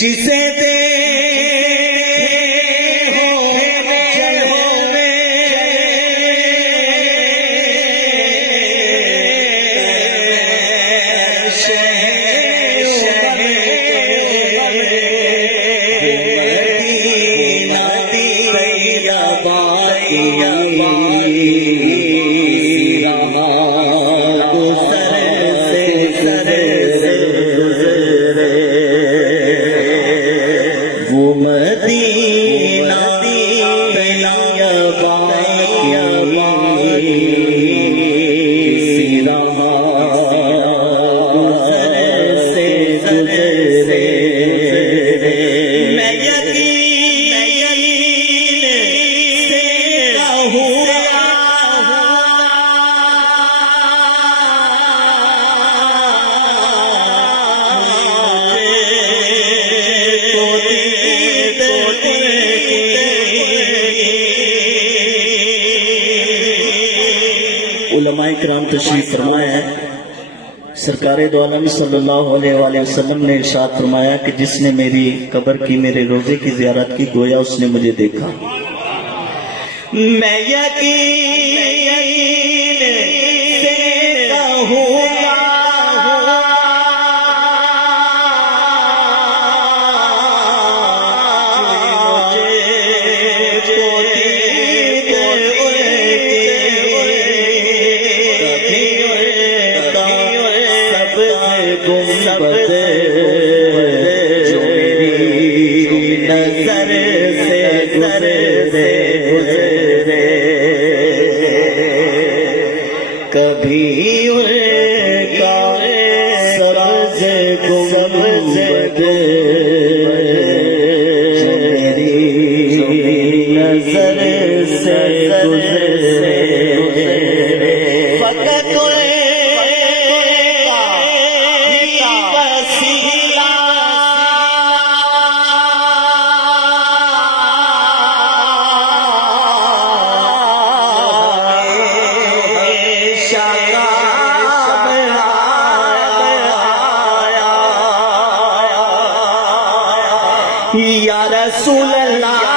جسے دے علماء کرام تشریف فرمایا ہے۔ سرکار دو عالم صلی اللہ علیہ وآلہ وسلم نے ارشاد فرمایا کہ جس نے میری قبر کی، میرے روزے کی زیارت کی، گویا اس نے مجھے دیکھا۔ میں یقین سے کہوں گا گنبد جو میری نظر سے گزرے، کبھی ان کا سبز گنبد جو میری نظر سے گزرے، فقط یا رسول اللہ